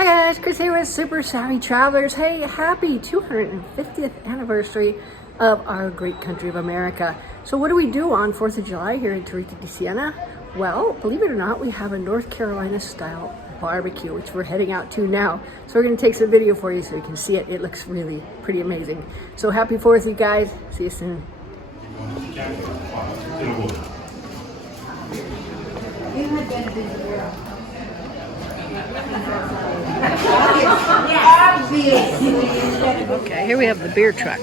Hi guys, Chris here with Super Savvy Travelers. Hey, happy 250th anniversary of our great country of America. So what do we do on 4th of July here in Torrita di Siena? Well, believe it or not, we have a North Carolina style barbecue, which we're heading out to now. So we're gonna take some video for you so you can see it. It looks really pretty amazing. So happy 4th, you guys. See you soon. Okay, here we have the beer truck.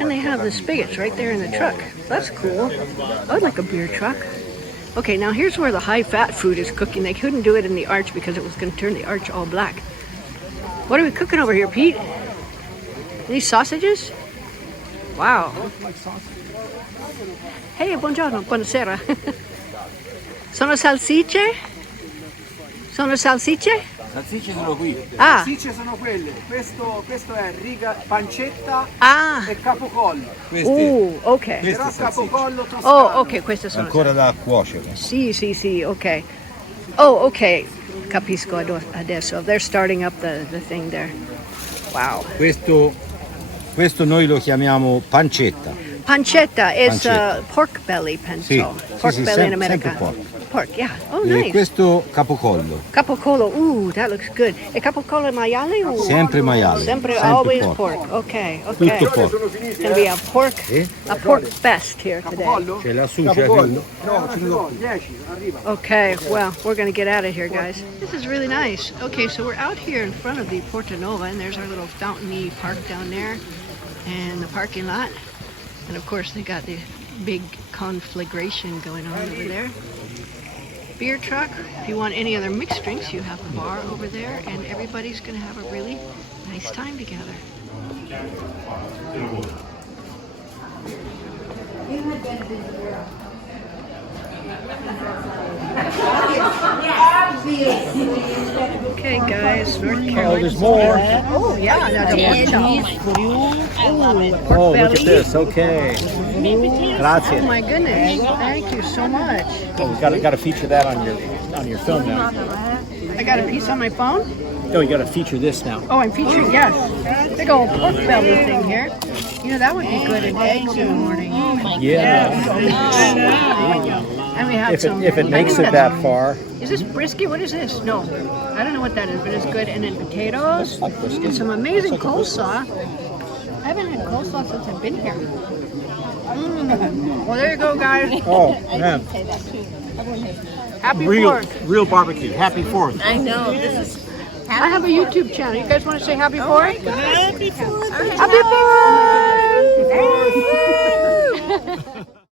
And they have the spigots right there in the truck. That's cool. I would like a beer truck. Okay, now here's where the high-fat food is cooking. They couldn't do it in the arch because it was going to turn the arch all black. What are we cooking over here, Pete? These sausages? Wow. Hey, buongiorno, buonasera. Sono salsicce? Sono salsicce? Salsicce sono qui. Ah. Salsicce sono quelle. Questo è riga, pancetta e capocollo. Ok. Però capocollo toscano. Oh, ok, queste sono. Ancora da cuocere. Sì, ok. Oh, ok. Capisco adesso. They're starting up the thing there. Wow. Questo noi lo chiamiamo pancetta. Pancetta is pork belly, penso. Sì, pork belly in sempre America. Pork, yeah. Oh, E nice. questo capocollo. Capocollo. Ooh, that looks good. E capocollo maiale? Sempre maiale. Sempre always pork. Okay. Tutto pork. It's gonna be a pork fest here today. C'è la sucia. No, 10, arriva. Okay, well, we're gonna get out of here, guys. This is really nice. Okay, so we're out here in front of the Porta Nova, and there's our little fountainy park down there, and the parking lot. And of course, they got the big conflagration going on over there. Beer truck. If you want any other mixed drinks, you have a bar over there, and everybody's gonna have a really nice time together. Okay, guys, North Carolina. Oh, there's more. Oh, yeah, that's a pork chop. I love it. Oh, look at this. Okay. Oh Grazie. my goodness! Thank you so much. Oh, we got to feature that on your film now. I got a piece on my phone. Oh, you got to feature this now. Oh, I'm featuring, yes. Big old pork belly thing here. You know, that would be good in eggs in the morning. Yeah. And we have If it makes it that far. Is this brisket? What is this? No, I don't know what that is, but it's good. And then potatoes and some amazing coleslaw. I haven't had coleslaw since I've been here. Well, there you go, guys. Oh, man. Happy 4th. Real barbecue. Happy 4th. I know. This is I have a YouTube channel. You guys want to say happy 4th? Happy 4th. Happy 4th!